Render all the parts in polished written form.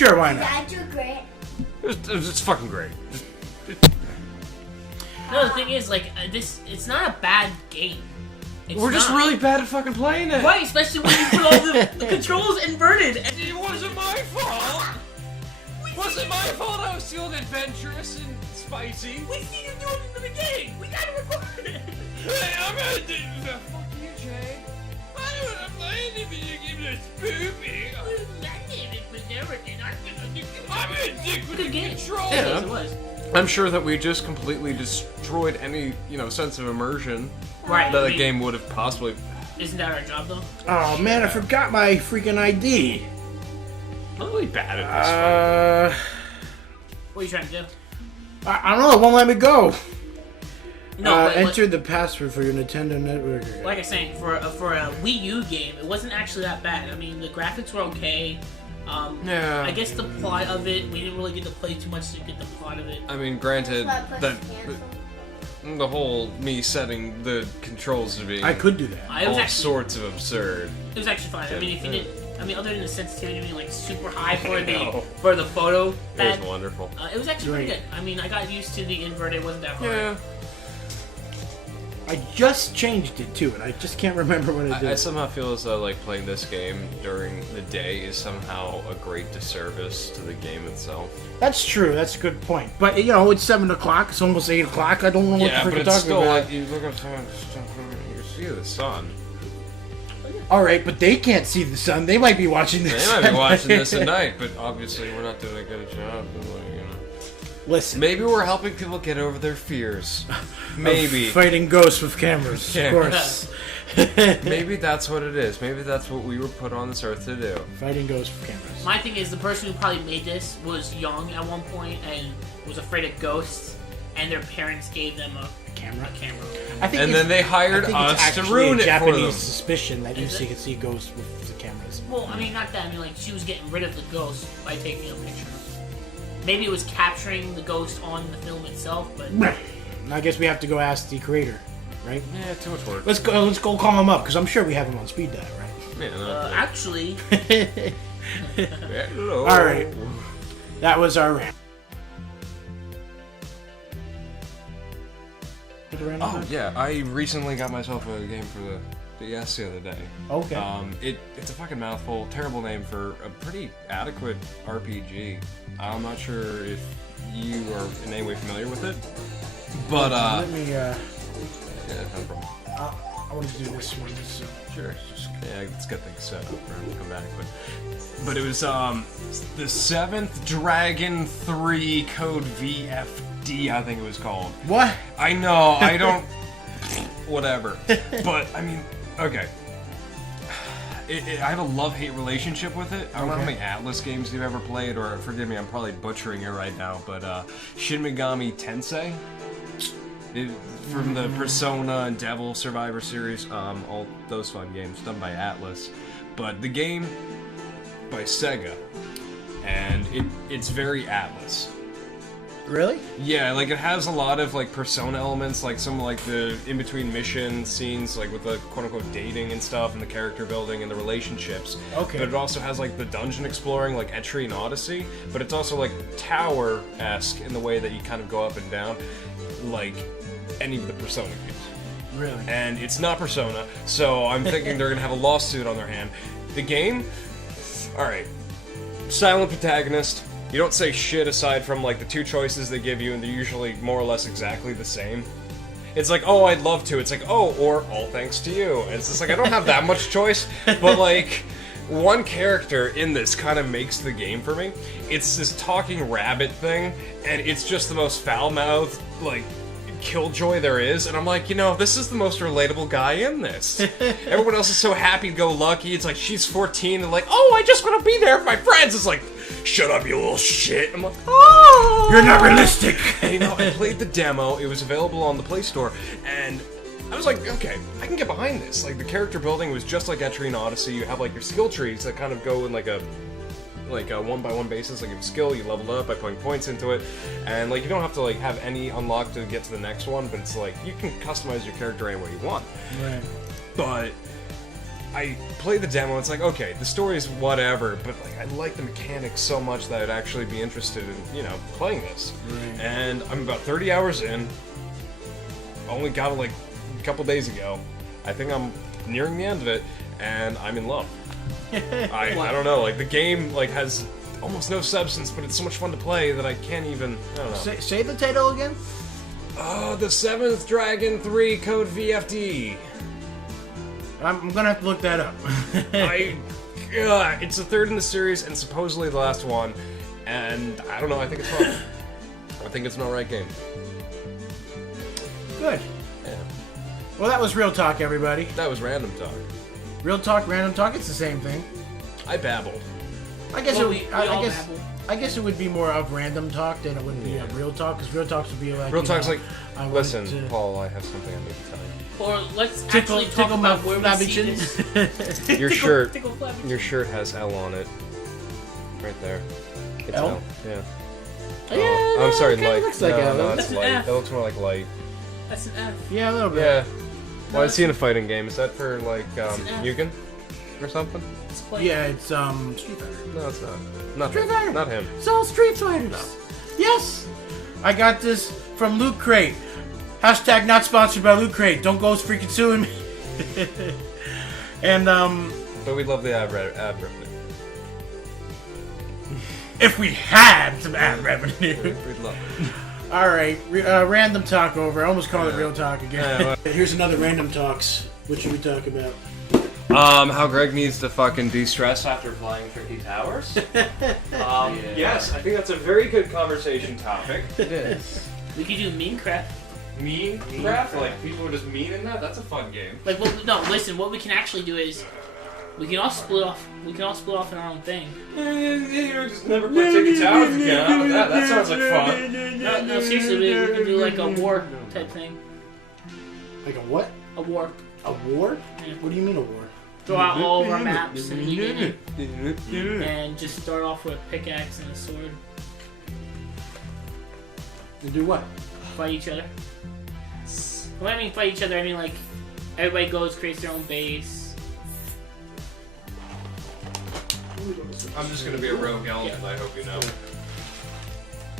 Sure, why not? That's great. It's fucking great. No, the thing is, like, it's not a bad game. We're just really bad at fucking playing it. Right, especially when you put all the controls inverted. It wasn't my fault. Wasn't my fault. I was feeling adventurous and spicy. We see you doing it in the beginning. We gotta record it. Hey, I'm gonna do that. Fuck you, Jay. I don't want to play any video game that's spoopy. I'm addicted with the controls. Yeah, it was. I'm sure that we just completely destroyed any, sense of immersion Right. that the game would have possibly. Isn't that our job, though? Oh man, I forgot my freaking ID. I'm really bad at this. What are you trying to do? I don't know. It won't let me go. No, enter the password for your Nintendo Network. Like I was saying, for a Wii U game, it wasn't actually that bad. I mean, the graphics were okay. Yeah. I guess the plot of it, we didn't really get to play too much to get the plot of it. I mean, granted, that the whole me setting the controls to be I could do that. all sorts of absurd. It was actually fine. I mean, if you did, other than the sensitivity being like super high for know. the photo, It was wonderful. it was actually pretty good. I mean, I got used to the inverted. It wasn't that hard. Yeah. I just changed it too, and I just can't remember what I did. I somehow feel as though like playing this game during the day is somehow a great disservice to the game itself. That's true. That's a good point. But it's 7 o'clock. It's almost 8 o'clock. I don't know what the freaking talking about. Like you look at someone, you see the sun. All right, but they can't see the sun. They might be watching this. They might be watching this at night, but obviously we're not doing a good job. Listen. Maybe we're helping people get over their fears. Maybe. Fighting ghosts with cameras, Yeah. of course. Maybe that's what it is. Maybe that's what we were put on this earth to do. Fighting ghosts with cameras. My thing is, the person who probably made this was young at one point and was afraid of ghosts, and their parents gave them a camera. I think and then they hired us to ruin it for them. Japanese suspicion that you can see ghosts with the cameras. Well, I mean, not that. I mean, like, she was getting rid of the ghost by taking a picture. Maybe it was capturing the ghost on the film itself, but I guess we have to go ask the creator, right? Yeah, too much work. Let's go call him up because I'm sure we have him on speed dial, right? Yeah, no, actually. Hello. All right, that was our rant. Oh yeah, I recently got myself a game for the DS the other day. Okay. It's a fucking mouthful. Terrible name for a pretty adequate RPG. I'm not sure if you are in any way familiar with it, but let me. Yeah, no problem. I want to do this one. So. Sure. Yeah, let's get things set up for him to come back. But it was the 7th Dragon 3 Code VFD, I think it was called. What? I know. I don't. Whatever. But I mean, okay. I have a love-hate relationship with it. I don't know how many Atlas games you've ever played, or forgive me, I'm probably butchering it right now, but Shin Megami Tensei, from the Persona and Devil Survivor series, all those fun games done by Atlas, but the game by Sega, and it's very Atlas. Really? Yeah, like it has a lot of like Persona elements, like some like the in-between mission scenes, like with the quote-unquote dating and stuff, and the character building and the relationships. Okay. But it also has like the dungeon exploring, like Entry and Odyssey, but it's also like tower-esque in the way that you kind of go up and down, like any of the Persona games. Really? And it's not Persona, so I'm thinking they're gonna have a lawsuit on their hand. The game, alright, silent protagonist. You don't say shit aside from, like, the two choices they give you, and they're usually more or less exactly the same. It's like, oh, I'd love to. It's like, oh, or all thanks to you. And it's just like, I don't have that much choice, but, like, one character in this kind of makes the game for me. It's this talking rabbit thing, and it's just the most foul-mouthed, like, killjoy there is, and I'm like, this is the most relatable guy in this. Everyone else is so happy-go-lucky. It's like, she's 14, and like, oh, I just want to be there for my friends. It's like, shut up, you little shit. I'm like, oh! You're not realistic! And, I played the demo. It was available on the Play Store, and I was like, okay, I can get behind this. Like, the character building was just like Entry and Odyssey. You have, like, your skill trees that kind of go in, like a one-by-one basis. Like, you have skill, you level up by putting points into it, and, like, you don't have to, like, have any unlocked to get to the next one, but it's, like, you can customize your character any way you want. Right. But I play the demo. It's like, okay, the story's whatever, but like I like the mechanics so much that I'd actually be interested in, playing this. Right. And I'm about 30 hours in. Only got it like a couple days ago. I think I'm nearing the end of it, and I'm in love. I don't know, like the game like has almost no substance, but it's so much fun to play that I can't even. I don't know. Say the title again. Oh, the 7th Dragon 3 Code VFD. I'm gonna have to look that up. It's the third in the series and supposedly the last one, and I don't know. I think it's fun. I think it's an alright game. Good. Yeah. Well, that was Real Talk, everybody. That was random talk. Real Talk, Random Talk, it's the same thing. I babbled. I guess Well, it, we I, all I guess babble. I guess it would be more of random talk than it would be Yeah. a real talk, because real talks would be like Real talk's like, I wanted listen, to Paul, I have something I need to tell you. Or let's tickle, actually talk tickle my about where we flabby see chin. this. Your shirt. Tickle flabby chin. Your shirt has L on it. Right there. It's L? L. Yeah. Yeah, I'm sorry, it kinda light. looks like no, L. no, That's it's an light. F. That looks more like light. That's an F. Yeah, a little bit. Yeah. No, Well, I see in a fighting game. Is that for like It's an F. Mugen or something? It's quite- Yeah, it's Street Fighter. No, it's not. Not Street him. Fighter. Not him. It's all Street Fighters. Yes, I got this from Loot Crate. Hashtag not sponsored by Loot Crate. Don't go freaking suing me. And But we love the ad revenue. if we had some ad revenue. We'd love it. All right, random talk over. I almost called it real talk again. Yeah, Here's another random talks. What should we talk about? How Greg needs to fucking de-stress after flying Tricky Towers. Yes, I think that's a very good conversation topic. It is. We could do mean crap. Mean crap? Like, people are just mean in that? That's a fun game. Like, no, listen. What we can actually do is we can all split off. We can all split off in our own thing. Just never play Tricky Towers again. How about that? That sounds like fun. No, seriously, we can do like a war type thing. Like a what? A war. A war? Yeah. What do you mean a war? Throw out all of our maps and leave it, and just start off with a pickaxe and a sword. To do what? Fight each other. When I mean fight each other, I mean like everybody goes, creates their own base. I'm just gonna be a rogue element, I hope you know.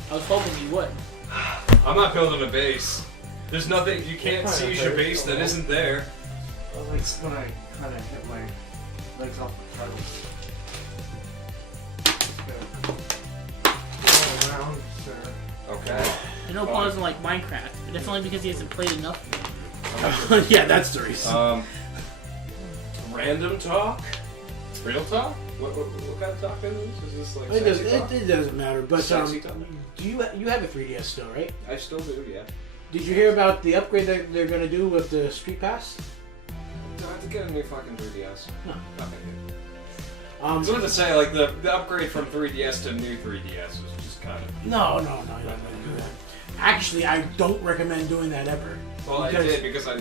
I was hoping you would. I'm not building a base. There's nothing, you can't seize your base that isn't there. Like when I kind of hit my legs off the pedals. Go around, sir. Okay. I know Paul doesn't like Minecraft, but that's only because he hasn't played enough. Yeah, that's the reason. Random talk? Real talk? What kind of talk is this? Is this like It, sexy talk? it doesn't matter. But Sexy talk? do you have a 3DS still, right? I still do, yeah. Did you hear about the upgrade that they're gonna do with the Street Pass? Do I have to get a new fucking 3DS? No. Okay, good. I Um, was going to say, like, the upgrade from 3DS to new 3DS was just kind of... no, you don't want to do that. Actually, I don't recommend doing that ever. Well, Because- I did because I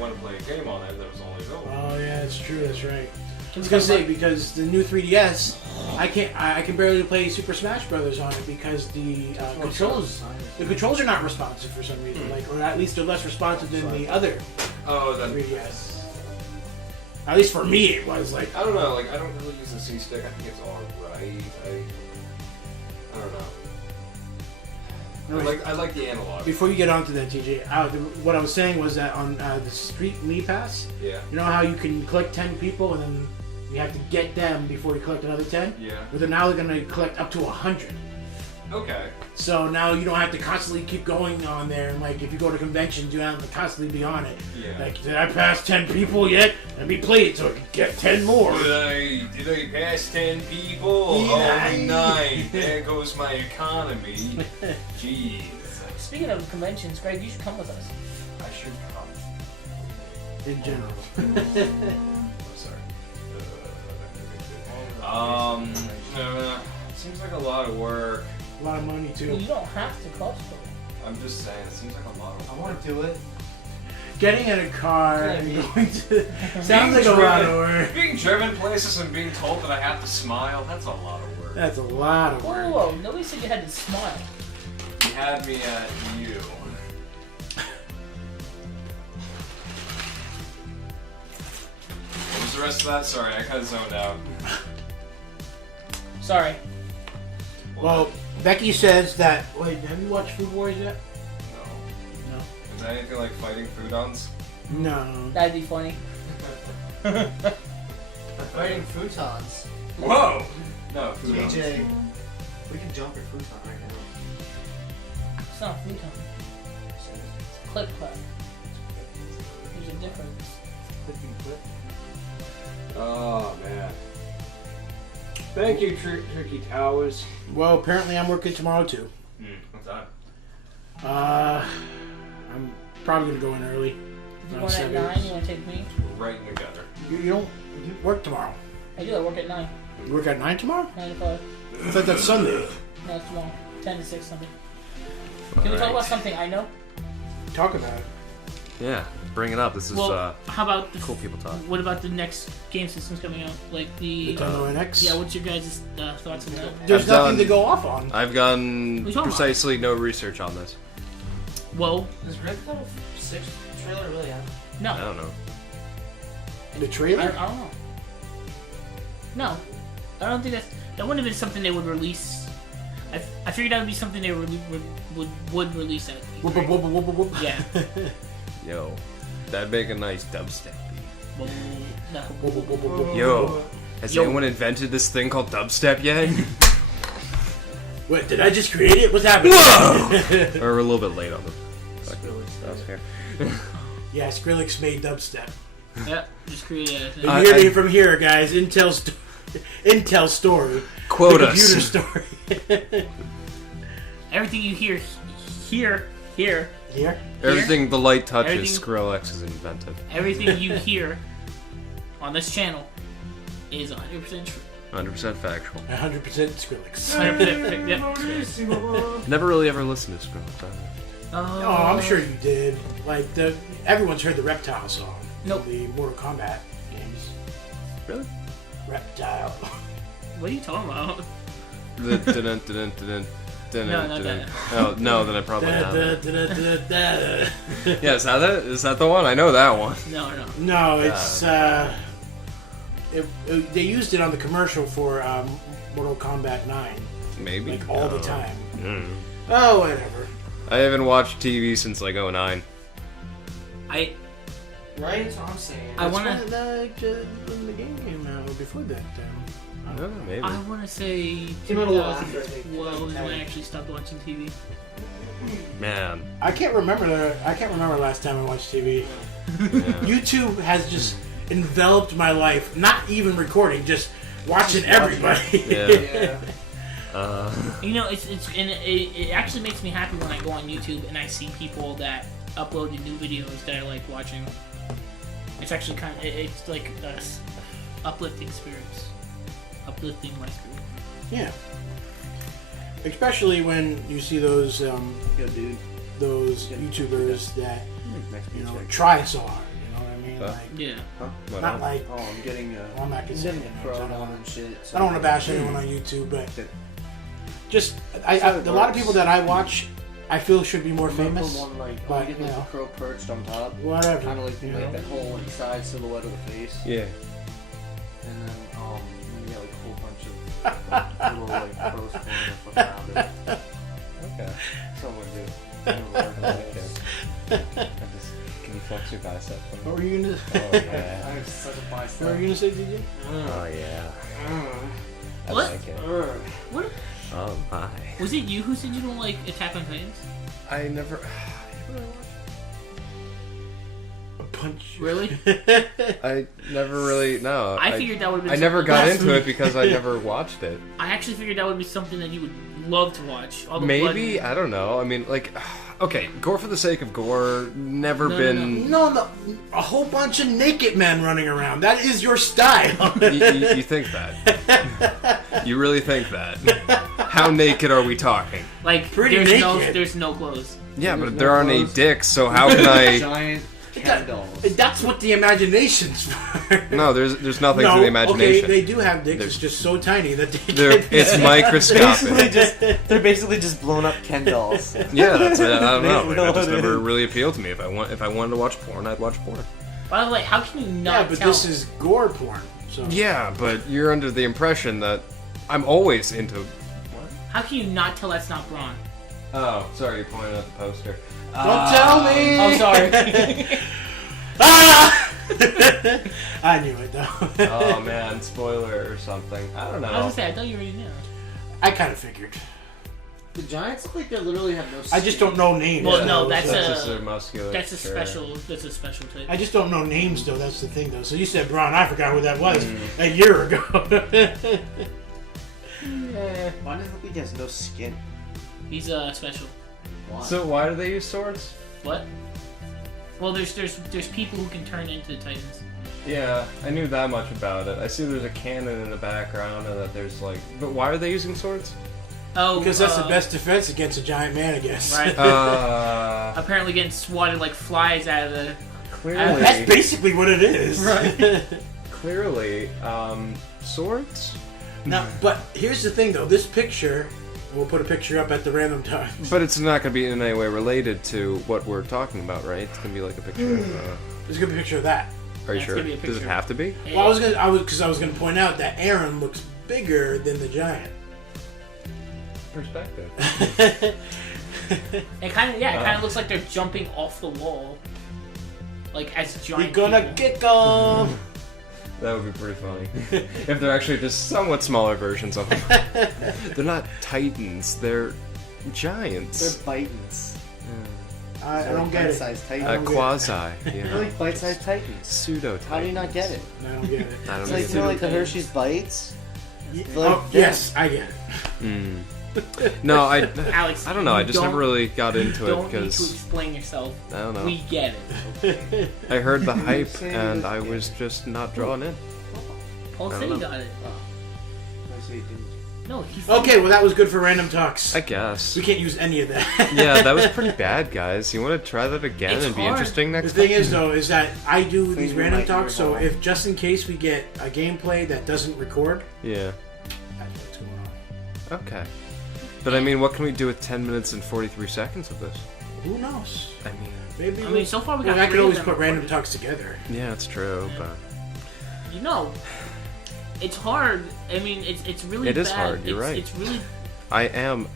want to play a game on it that was only available. Oh yeah, that's true. That's right. I was gonna say because the new 3DS, I can barely play Super Smash Brothers on it because the controls are not responsive for some reason, like, or at least they're less responsive than the other Oh, then... 3DS. At least for me, it was like. I don't know, like, I don't really use the C-Stick. I think it's alright. I don't know. I like the analog. Before you get onto that, TJ, what I was saying was that on the Street Mii Pass, Yeah. you know how you can collect 10 people and then you have to get them before you collect another 10? Yeah. But they're now going to collect up to 100. Okay. So now you don't have to constantly keep going on there, and like if you go to conventions, you don't have to constantly be on it. Yeah. Like, did I pass 10 people yet? Let me play it so I can get 10 more. Did I pass 10 people? Yeah. Only 9. There goes my economy. Jeez. Speaking of conventions, Greg, you should come with us. I should come. In general. Oh, sorry. It seems like a lot of work. A lot of money Well, too. you don't have to cosplay. I'm just saying, it seems like a lot of I work. want to do it. Getting in a car and Yeah. going to sounds like a lot of work. Being driven places and being told that I have to smile, that's a lot of work. That's a lot of Whoa, work. whoa, whoa, nobody said you had to smile. You had me at you. was the rest of that? Sorry, I kind of zoned out. Sorry. Well, Becky says that. Wait, have you watched Food Wars yet? No. No. Is that anything like fighting foodons? No. That'd be funny. Fighting futons. Whoa! No, foodons. TJ, we can jump your futon right now. It's not futon. It's clip clap. There's a difference. Oh man. Thank you, Tricky Towers. Well, apparently I'm working tomorrow too. What's that? I'm probably gonna go in early. If you want at 9, you want to take me? Right in the gutter. You don't work tomorrow. I do. I work at 9. You work at 9 tomorrow? 9 to 5. I thought that's Sunday. No, it's tomorrow. 10 to 6 Sunday. Can we talk about something I know? Talk about it. Yeah, bring it up. This is Well, how about the cool people talk. What about the next game systems coming out? Like the Nintendo NX. yeah. What's your guys' thoughts on that? There's I've nothing done- to go off on. I've What are done you talking precisely no research on this. Well, Does Red Dead 6 trailer really happen? I no. don't know. The I trailer? don't know. No, I don't think that wouldn't have been something they would release. I figured that would be something they would release at. Whoop, whoop, whoop, whoop, whoop, whoop. Yeah. Yo, that'd make a nice dubstep beat. Well, no. Whoop, whoop, whoop, whoop, whoop. Yo, has Yo. anyone invented this thing called dubstep yet? What, did I just create it? What's happening? Or we're a little bit late on the stuff here. Yeah, Skrillex made dubstep. Yeah, just created a thing. If you hear me from here, guys, Intel story. Quote the us. computer story. Everything you hear here, Here? Everything the light touches, Everything- Skrillex has invented. everything you hear on this channel is 100% true. 100% factual. 100% Skrillex. 100% yep. Never really ever listened to Skrillex. Oh, I'm sure you did. Like, everyone's heard the Reptile song. Nope. The Mortal Kombat games. Really? Reptile. What are you talking about? The dun-dun-dun-dun-dun-dun. No, not that. Oh, no, then I probably Da, haven't. da, da, da, da, da. Yeah, is that it? Is that the one? I know that one. No, no. No, it's they used it on the commercial for Mortal Kombat 9, Maybe. like all the No. time. Mm. Oh, whatever. I haven't watched TV since like 09. I Right? That's what I'm saying. I wanna When the game came out, or before that. Oh, maybe. I wanna say Came out a little after, I think. 2012 is when I actually stopped watching TV. Man. I can't remember last time I watched TV. Yeah. YouTube has just enveloped my life. Not even recording, just watching everybody. Yeah. Yeah. You know, it actually makes me happy when I go on YouTube and I see people that upload new videos that I like watching. It's actually it's like a uplifting spirits, uplifting my spirit. Yeah. Especially when you see those dude. those YouTubers that try so hard. You know what I mean? Huh? Like, Yeah. not like Oh, I'm getting I'm not getting considering a it. crowd on and shit. I don't want to bash anyone on YouTube, but just a lot of people that I watch, I feel should be more famous. One, like, but, you get you like know. the crow perched on top. Whatever. Kind of like, you like know? that whole inside silhouette of the face. Yeah. And then you get like a whole bunch of little like crows flying around it. Okay. Someone do. Can you flex your bicep? What were you gonna? Oh yeah. I'm such a What were bicep. you gonna say, DJ? Oh yeah. I What? like it. What Oh my. was it? You who said you don't like Attack on Titans? I never. A punch. Really? I never really. No. I figured that would have been. I never got something- into it because I never watched it. I actually figured that would be something that you would love to watch. All the Maybe blood- I don't know. I mean, like, okay, gore for the sake of gore. Never No, been. No, a whole bunch of naked men running around. That is your style. You think that? You really think that? How naked are we talking? Like Pretty naked. there's no clothes. Yeah, but no there aren't any clothes. dicks, so how can I? Giant cat dolls. That's what the imagination's for. No, there's nothing No, to the imagination. okay, they do have dicks. They're- It's just so tiny that they They're- can't. it's microscopic. They're basically just blown up Ken dolls. Yeah, that's it. I don't know. They Like, know that just what it never is. really appealed to me. If I wanted to watch porn, I'd watch porn. By the way, how can you not Yeah, but tell? this is gore porn. So Yeah, but you're under the impression that I'm always into. How can you not tell that's not Braun? Oh, sorry, you're pointing at the poster. Don't tell me. Oh, sorry. Ah! I knew it though. Oh man, spoiler or something. I don't I was know. gonna say, I thought you already knew. I kind of figured. The Giants look like they literally have no. I just don't know names. Well, though, no, that's so- That's just their muscular. That's a special type. I just don't know names though. That's the thing though. So you said Braun. I forgot who that was a year ago. Why does it look like he has no skin? He's special. Why? So why do they use swords? What? Well, there's people who can turn into Titans. Yeah, I knew that much about it. I see there's a cannon in the background and that there's like... But why are they using swords? Oh, Because that's the best defense against a giant man, I guess. Right. Apparently getting swatted like flies out of the... Clearly. That's basically what it is. Right. Clearly, swords? Now, but here's the thing, though. This picture, we'll put a picture up at the random time. But it's not going to be in any way related to what we're talking about, right? It's going to be like a picture of... There's gonna be a picture of that. Are you That's sure? gonna be a Does it picture. have to be? Well, I was gonna point out that Aaron looks bigger than the giant. Perspective. It kind of looks like they're jumping off the wall, like as giant. You're gonna people. kick them. That would be pretty funny. If they're actually just somewhat smaller versions of them. They're not titans, they're giants. They're Titans. I don't get it. Bite-sized Titans. don't get it. Quasi, They're yeah. like bite-sized Titans. Pseudo How do you not get it? I don't get it. I It's don't like, know. you know, like the Hershey's Bites? Yeah, Like, oh, yes, I get it. No, Alex, I don't know. I just you never really got into it Don't need to because explain yourself. I don't know. We get it. I heard the hype and I was just not drawn in. Paul I said don't he know. got it. I say it didn't. No, he. Okay, well that was good for random talks. I guess. We can't use any of that. Yeah, that was pretty bad, guys. You want to try that again It's and be hard. interesting The next thing time? is, though, is that I do these Finger random might talks, so evolve. if just in case we get a gameplay that doesn't record, Yeah. that's what's going on. Okay. But I mean, what can we do with 10 minutes and 43 seconds of this? Who knows? I mean, Maybe. I mean, so far we got. I could three of always them put random recorded. talks together. yeah, it's true, but You know, it's hard. I mean, it's really. It is bad. hard, you're right. It's really. I am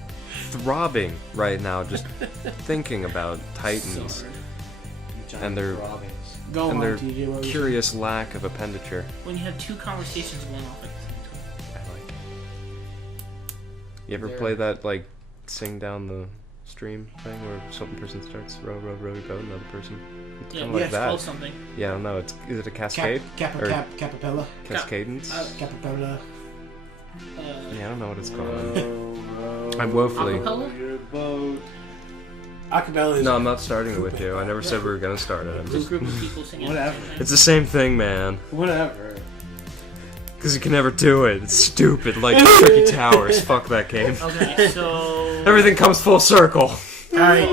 throbbing right now just thinking about Titans So hard. Giant And they're- throbbings. Go and on, their TJ. What was curious lack of appenditure. When you have two conversations going off at the same time. I like. You ever They're- play that like sing down the stream thing where some person starts row row row your boat, another person? It's Yeah, kind we of like have to close that. something. Yeah, I don't know. Is it a cascade? Or Capapella. Cascadence? Capapella. Yeah, I don't know what it's called. Row, I'm woefully. Acapella? your boat. Acapella is. No, I'm not starting it with you. I never said we were gonna start it. I'm Two just. group of people singing. Whatever. At the same time. It's the same thing, man. Whatever. Because you can never do it. It's stupid. Like Tricky Towers. Fuck that game. Okay, so. Everything comes full circle. All right.